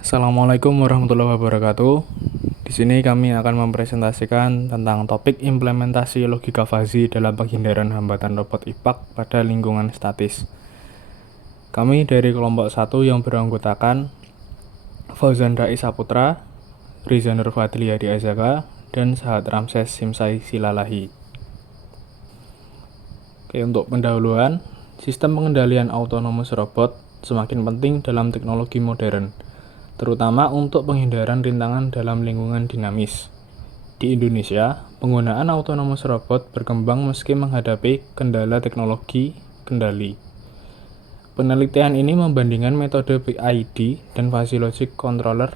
Assalamualaikum warahmatullahi wabarakatuh. Di sini kami akan mempresentasikan tentang topik implementasi logika fuzzy dalam penghindaran hambatan robot IPAK pada lingkungan statis. Kami dari kelompok 1 yang beranggotakan Fauzan Rais Saputra, Riza Nur Fadli Hadi Azaka, dan Sahat Ramses Simsai Silalahi. Oke, untuk pendahuluan, sistem pengendalian autonomous robot semakin penting dalam teknologi modern, terutama untuk penghindaran rintangan dalam lingkungan dinamis. Di Indonesia, penggunaan autonomous robot berkembang meski menghadapi kendala teknologi kendali. Penelitian ini membandingkan metode PID dan Fuzzy Logic Controller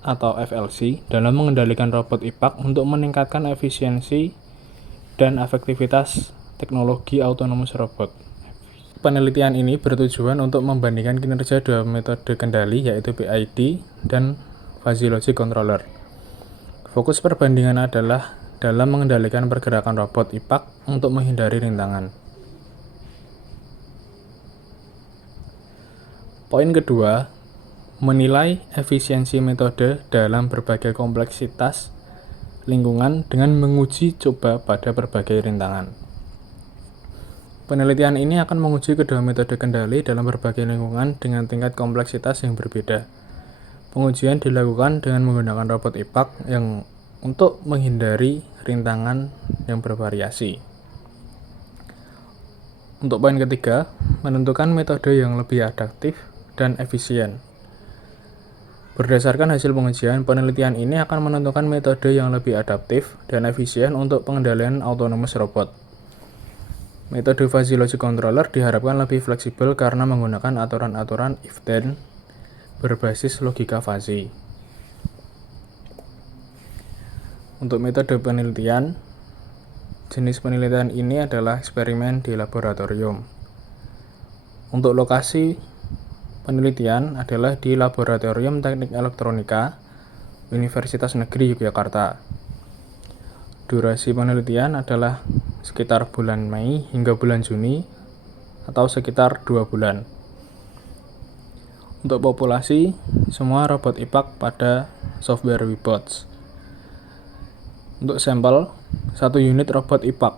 atau FLC dalam mengendalikan robot IPAK untuk meningkatkan efisiensi dan efektivitas teknologi autonomous robot. Penelitian ini bertujuan untuk membandingkan kinerja dua metode kendali yaitu PID dan Fuzzy Logic Controller. Fokus perbandingan adalah dalam mengendalikan pergerakan robot IPAK untuk menghindari rintangan. Poin kedua, menilai efisiensi metode dalam berbagai kompleksitas lingkungan dengan menguji coba pada berbagai rintangan. Penelitian ini akan menguji kedua metode kendali dalam berbagai lingkungan dengan tingkat kompleksitas yang berbeda. Pengujian dilakukan dengan menggunakan robot IPAK yang untuk menghindari rintangan yang bervariasi. Untuk poin ketiga, menentukan metode yang lebih adaptif dan efisien. Berdasarkan hasil pengujian, penelitian ini akan menentukan metode yang lebih adaptif dan efisien untuk pengendalian autonomous robot. Metode Fuzzy Logic Controller diharapkan lebih fleksibel karena menggunakan aturan-aturan if-then berbasis logika fuzzy. Untuk metode penelitian, jenis penelitian ini adalah eksperimen di laboratorium. Untuk lokasi penelitian adalah di Laboratorium Teknik Elektronika, Universitas Negeri Yogyakarta. Durasi penelitian adalah sekitar bulan Mei hingga bulan Juni atau sekitar 2 bulan. Untuk populasi, semua robot IPAK pada software Webots. Untuk sampel, 1 unit robot IPAK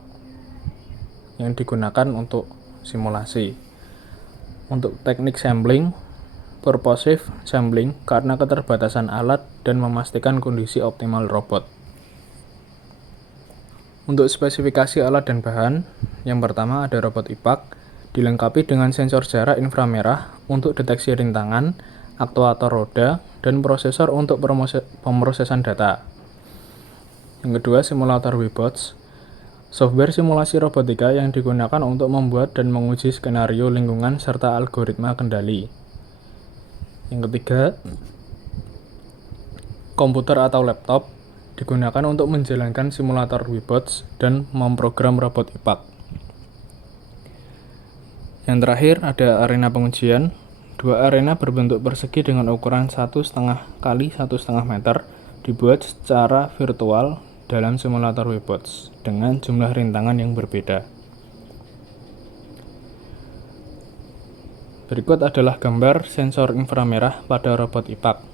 yang digunakan untuk simulasi. Untuk teknik sampling, purposive sampling karena keterbatasan alat dan memastikan kondisi optimal robot. Untuk spesifikasi alat dan bahan, yang pertama ada robot IPAK, dilengkapi dengan sensor jarak inframerah untuk deteksi rintangan, aktuator roda, dan prosesor untuk pemrosesan data. Yang kedua, simulator Webots, software simulasi robotika yang digunakan untuk membuat dan menguji skenario lingkungan serta algoritma kendali. Yang ketiga, komputer atau laptop digunakan untuk menjalankan simulator Webots dan memprogram robot IPAK. Yang terakhir ada arena pengujian. 2 arena berbentuk persegi dengan ukuran 1,5 x 1,5 meter dibuat secara virtual dalam simulator Webots dengan jumlah rintangan yang berbeda. Berikut adalah gambar sensor inframerah pada robot IPAK.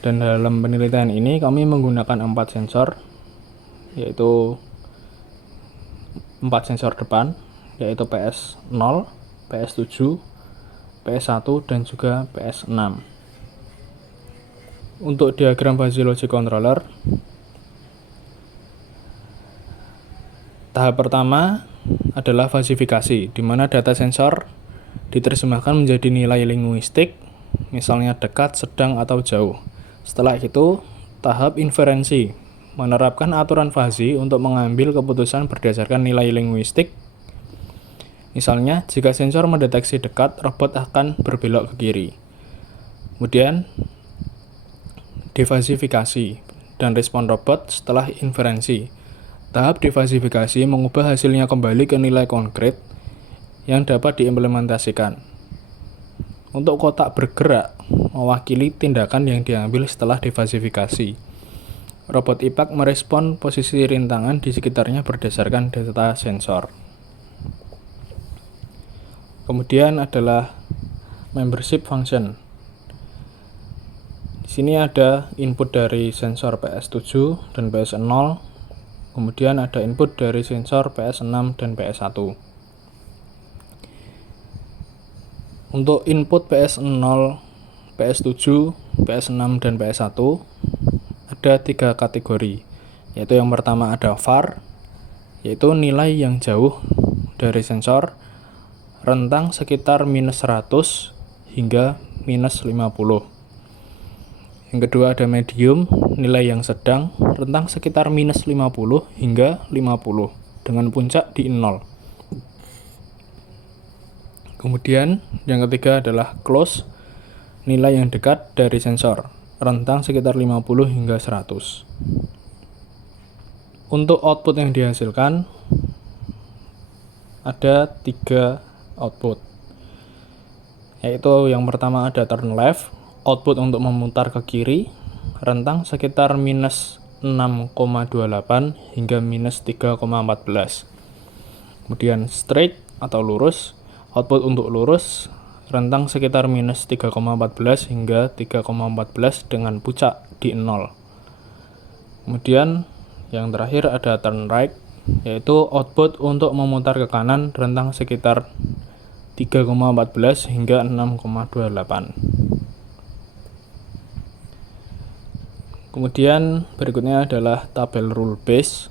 Dan dalam penelitian ini kami menggunakan 4 sensor, yaitu 4 sensor depan, yaitu PS0, PS7, PS1, dan juga PS6. Untuk diagram Fuzzy Logic Controller, tahap pertama adalah fazifikasi, di mana data sensor diterjemahkan menjadi nilai linguistik, misalnya dekat, sedang, atau jauh. Setelah itu, tahap inferensi, menerapkan aturan fuzzy untuk mengambil keputusan berdasarkan nilai linguistik. Misalnya, jika sensor mendeteksi dekat, robot akan berbelok ke kiri. Kemudian, defazifikasi dan respon robot setelah inferensi. Tahap defazifikasi mengubah hasilnya kembali ke nilai konkret yang dapat diimplementasikan. Untuk kotak bergerak, mewakili tindakan yang diambil setelah defazifikasi. Robot IPAK merespon posisi rintangan di sekitarnya berdasarkan data sensor. Kemudian adalah membership function. sini ada input dari sensor PS7 dan PS0, kemudian ada input dari sensor PS6 dan PS1. Untuk input PS0, PS7, PS6, dan PS1 ada 3 kategori, yaitu yang pertama ada VAR, yaitu nilai yang jauh dari sensor, rentang sekitar minus 100 hingga minus 50. Yang kedua ada medium, nilai yang sedang, rentang sekitar minus 50 hingga 50, dengan puncak di 0. Kemudian yang ketiga adalah close, nilai yang dekat dari sensor, rentang sekitar 50 hingga 100. Untuk output yang dihasilkan ada 3 output, yaitu yang pertama ada turn left, output untuk memutar ke kiri, rentang sekitar minus 6,28 hingga minus 3,14. Kemudian straight atau lurus, output untuk lurus, rentang sekitar minus 3,14 hingga 3,14 dengan puncak di 0. Kemudian yang terakhir ada turn right, yaitu output untuk memutar ke kanan, rentang sekitar 3,14 hingga 6,28. Kemudian berikutnya adalah tabel rule base.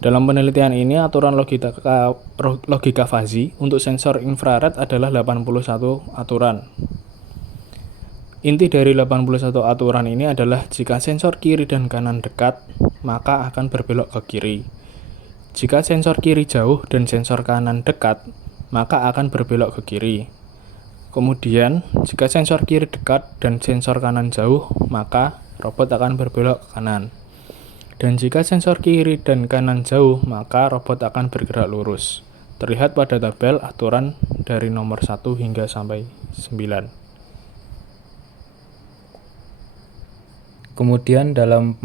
Dalam penelitian ini, aturan logika fuzzy untuk sensor infrared adalah 81 aturan. Inti dari 81 aturan ini adalah jika sensor kiri dan kanan dekat, maka akan berbelok ke kiri. Jika sensor kiri jauh dan sensor kanan dekat, maka akan berbelok ke kiri. Kemudian, jika sensor kiri dekat dan sensor kanan jauh, maka robot akan berbelok ke kanan. Dan jika sensor kiri dan kanan jauh, maka robot akan bergerak lurus. Terlihat pada tabel aturan dari nomor 1 hingga sampai 9. Kemudian dalam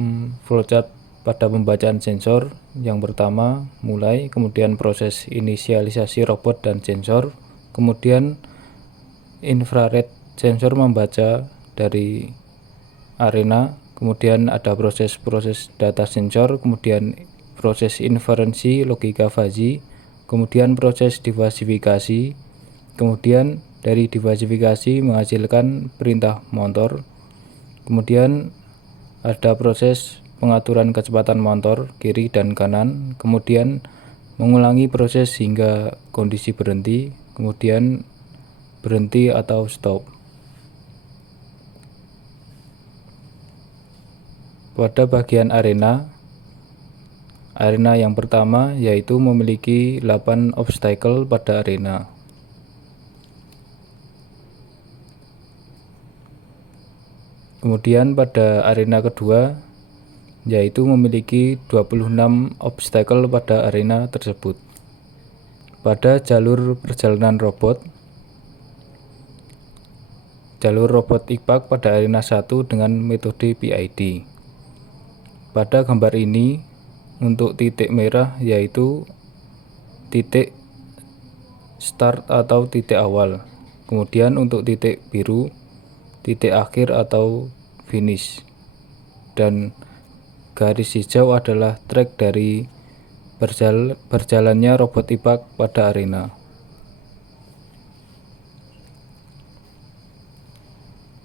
flowchart pada pembacaan sensor, yang pertama mulai, kemudian proses inisialisasi robot dan sensor, kemudian infrared sensor membaca dari arena, kemudian ada proses data sensor, kemudian proses inferensi logika fuzzy, kemudian proses diversifikasi, kemudian dari diversifikasi menghasilkan perintah motor, kemudian ada proses pengaturan kecepatan motor kiri dan kanan, kemudian mengulangi proses hingga kondisi berhenti, kemudian berhenti atau stop. Pada bagian arena yang pertama yaitu memiliki 8 obstacle pada arena. Kemudian pada arena kedua yaitu memiliki 26 obstacle pada arena tersebut. Pada jalur perjalanan robot IPAC pada arena 1 dengan metode PID. Pada gambar ini, untuk titik merah yaitu titik start atau titik awal. Kemudian untuk titik biru, titik akhir atau finish. Dan garis hijau adalah track dari berjalannya robot IPAC pada arena.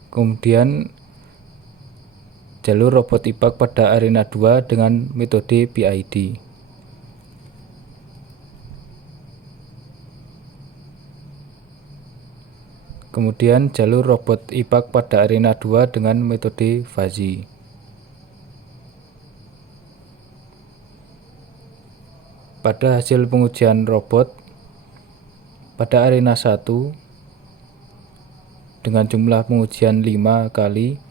Kemudian jalur robot IPAC pada arena 2 dengan metode PID. Kemudian jalur robot IPAC pada arena 2 dengan metode fuzzy. Pada hasil pengujian robot pada arena 1 dengan jumlah pengujian 5 kali,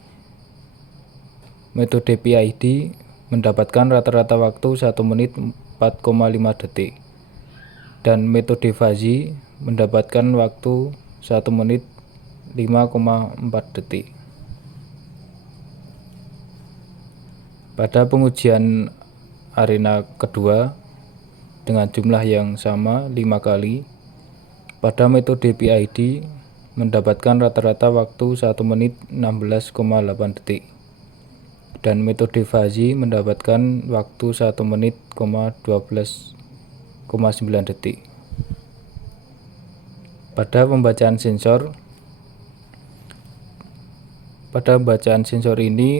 metode PID mendapatkan rata-rata waktu 1 menit 4,5 detik dan metode fuzzy mendapatkan waktu 1 menit 5,4 detik. Pada pengujian arena kedua dengan jumlah yang sama 5 kali, pada metode PID mendapatkan rata-rata waktu 1 menit 16,8 detik. Dan metode fuzzy mendapatkan waktu 1 menit, 12,9 detik. Pada pembacaan ini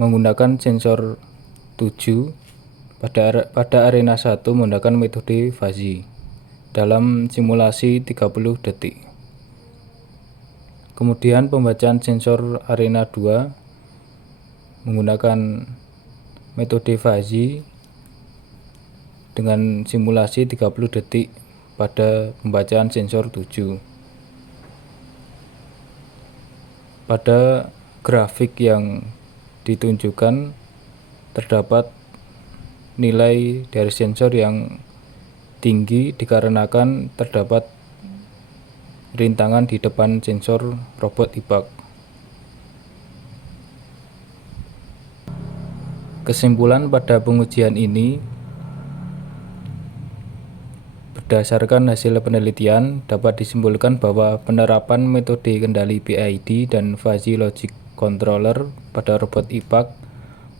menggunakan sensor 7, pada arena 1 menggunakan metode fuzzy dalam simulasi 30 detik. Kemudian pembacaan sensor arena 2 menggunakan metode fuzzy dengan simulasi 30 detik pada pembacaan sensor 7. Pada grafik yang ditunjukkan terdapat nilai dari sensor yang tinggi dikarenakan terdapat rintangan di depan sensor robot IPAK. Kesimpulan pada pengujian ini, berdasarkan hasil penelitian dapat disimpulkan bahwa penerapan metode kendali PID dan fuzzy logic controller pada robot IPAK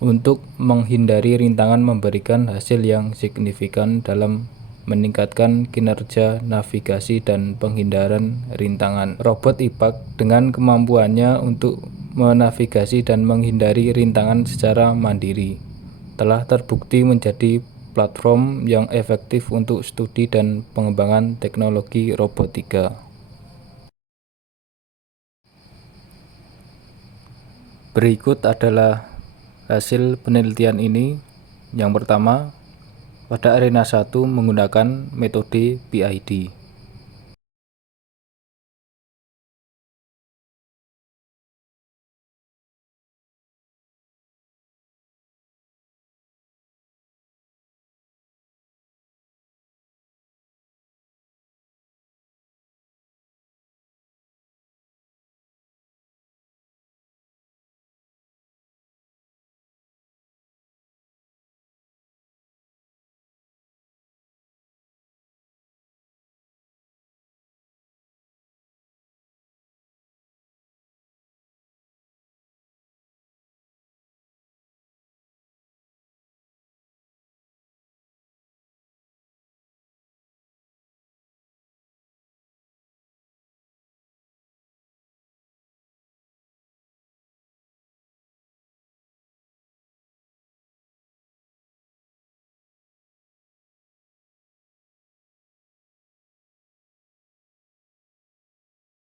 untuk menghindari rintangan memberikan hasil yang signifikan dalam meningkatkan kinerja navigasi dan penghindaran rintangan. Robot IPAK dengan kemampuannya untuk menavigasi dan menghindari rintangan secara mandiri telah terbukti menjadi platform yang efektif untuk studi dan pengembangan teknologi robotika. Berikut adalah hasil penelitian ini. Yang pertama, pada arena 1 menggunakan metode PID.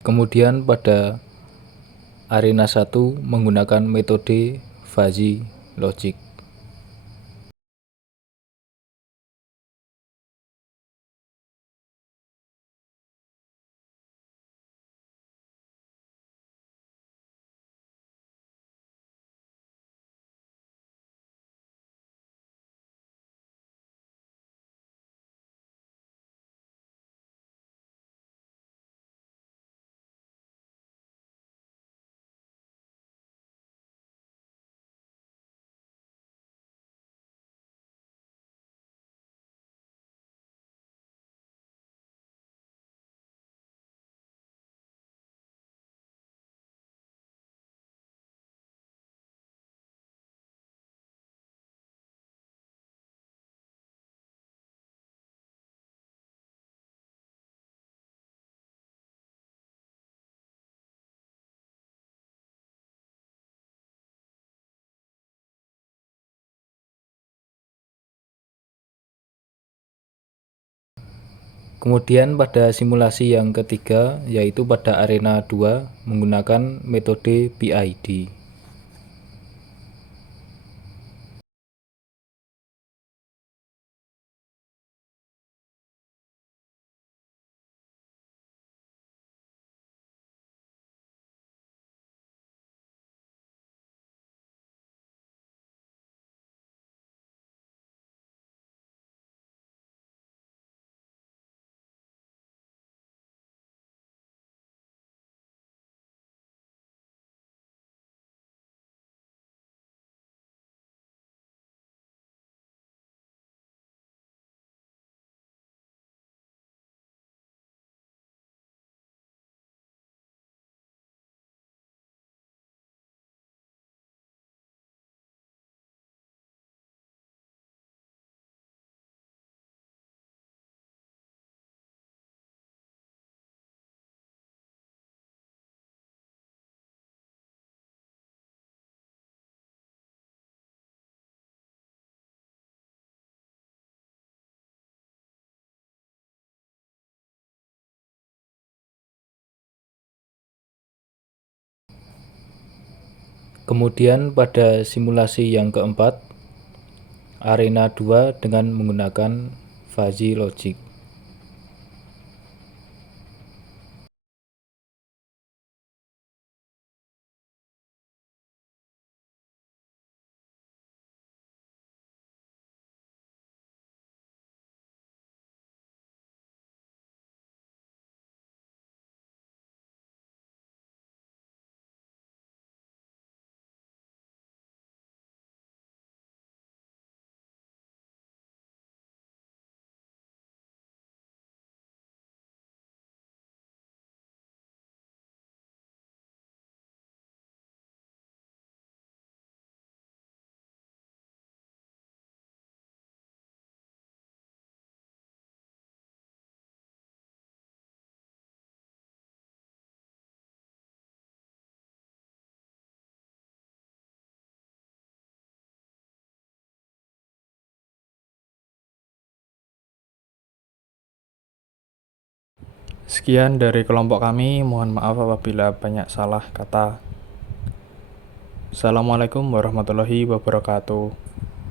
Kemudian pada arena 1 menggunakan metode fuzzy logic. Kemudian pada simulasi yang ketiga, yaitu pada arena 2 menggunakan metode PID. Kemudian pada simulasi yang keempat, arena 2 dengan menggunakan fuzzy logic. Sekian dari kelompok kami, mohon maaf apabila banyak salah kata. Assalamualaikum warahmatullahi wabarakatuh.